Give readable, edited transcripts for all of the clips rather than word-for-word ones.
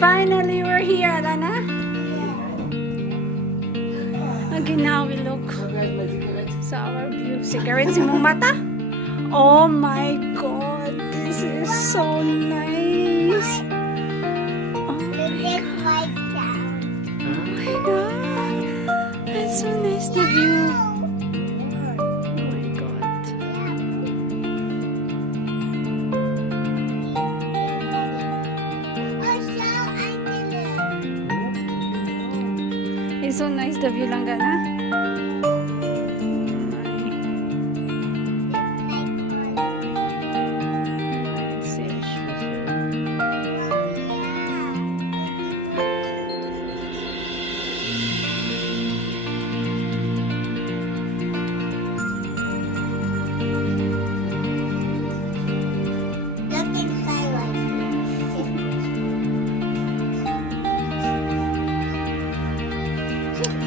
Finally, we're here, Alana. Again, now we look sa our view. Cigarettes in mong mata? Oh my God, this is so nice. Oh my God, that's so nice, the view. Oh my God. It's so nice, the view lang gana.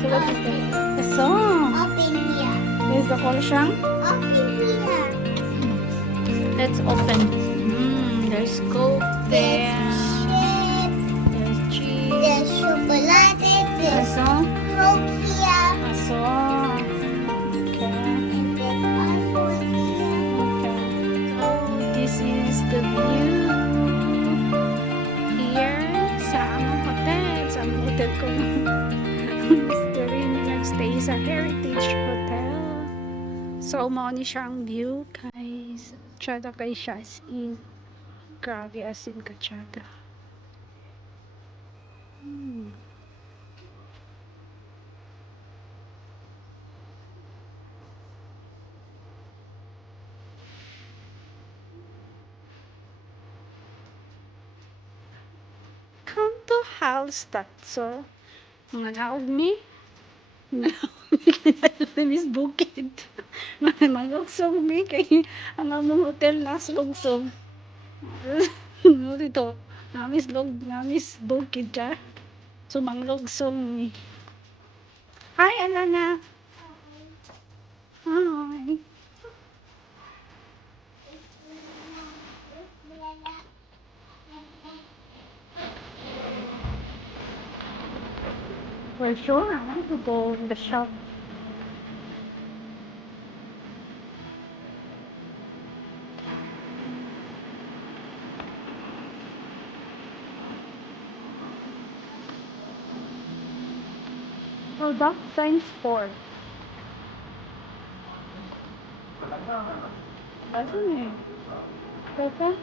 So what is that? A song. Open here. There's the Kolshang. Open here. Let's open. There's Coke there. Chips. There's cheese. There's chocolate. A There's song. Coke here. A song. Okay. And there's iPhone here. Okay. Oh, this is the view. Here sa among hotel. Sa among hotel ko. Mr. Rini nagstay sa Heritage Hotel. So, mao ni siyang view, guys. Tsada kay siya as in. Grabe as in ka tsada. Come to Hallstatt. So, mga naog mi. Miss Bukid. Malugsog mi. Kay ang among hotel nas lugsog. Dito. Namis Bukid siya. So, manglugsog mi. Hi, Alana. Hi. For sure, I want to go in the shop. Oh, that's science sport. Ano eh? Teka?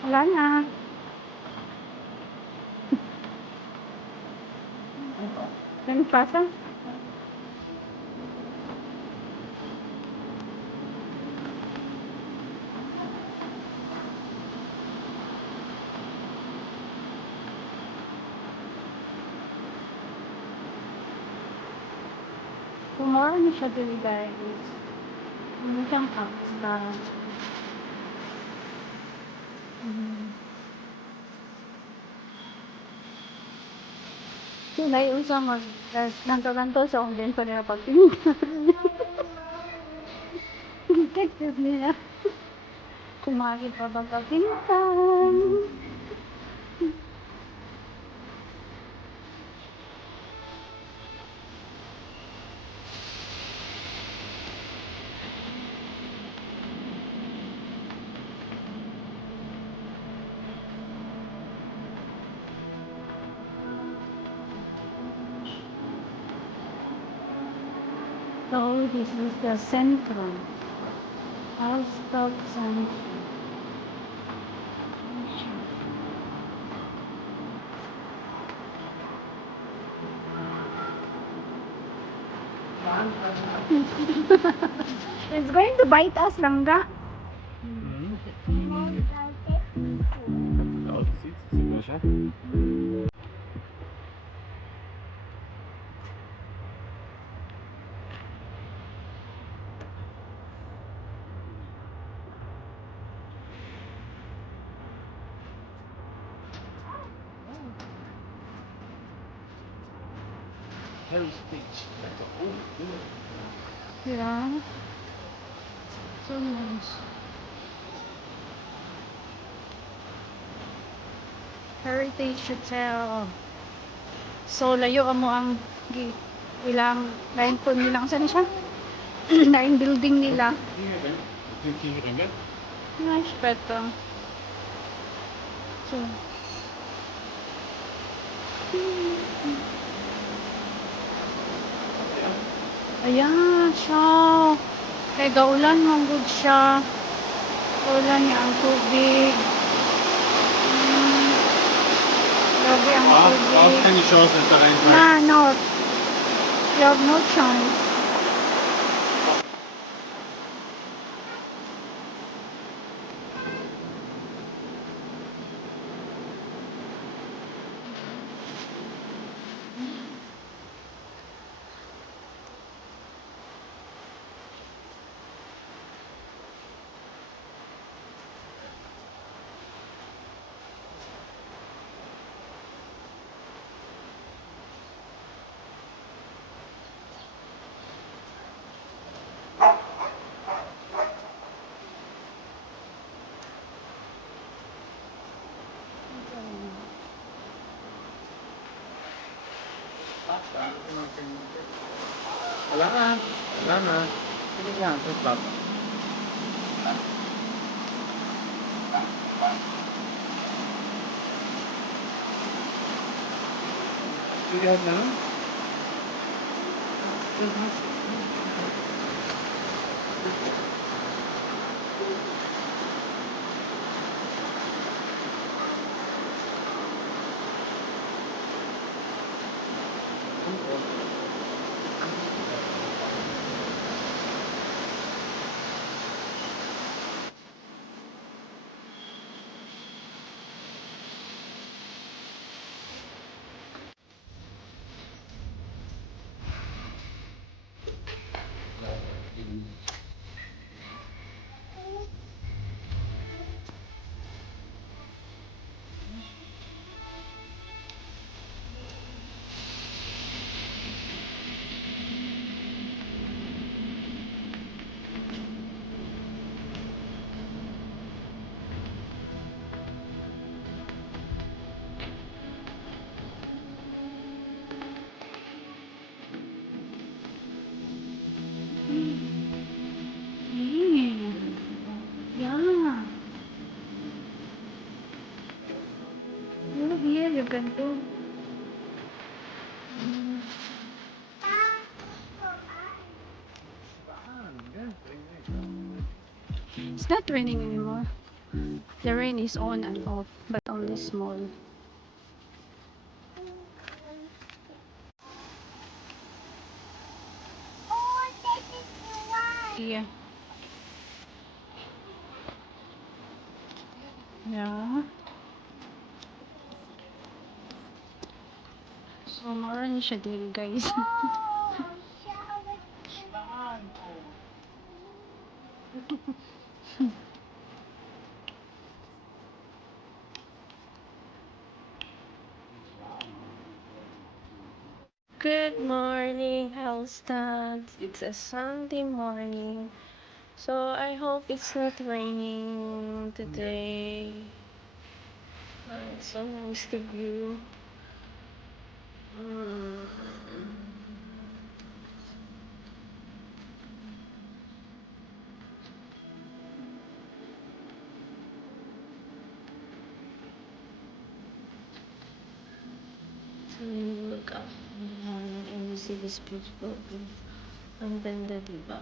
Wala na. Ano pasa? Tomorrow na siya dili guys. Ano siyang pasta? So, naiusa mo. Ganto-ganto sa online pa nila pagtingin. Detective nila. Kumari pa ba kapintan? So, this is the centrum. Hallstatt Centrum. It's going to bite us, Langga. Ja, das sieht man schon. Heritage. Oh, good. Yeah. So nice. Heritage Hotel. So, layo mo ang ilang line po nilang. Saan siya? Line building nila. Hier ringan. Nice, beto. So, ayan siya. Kaya gaulan mong good siya. Gaulan niya ang tubig. Grabe ang tubig. Keine Chance, nicht da reinfallen. Na, no. You have no chance. Wala na. Wala na. Sige lang, tutbab. Sige na. Yeah. Oh, yeah, you can do. It's not raining anymore. The rain is on and off, but only small. Oh, this is the one. Yeah. Yeah. So, maroon siya din, guys. Oh, shower. Good morning, Hellstad. It's a Sunday morning, so I hope it's not raining today. It's so nice to view. Mm. So you look up and you see this beautiful view. Ang ganda, diba?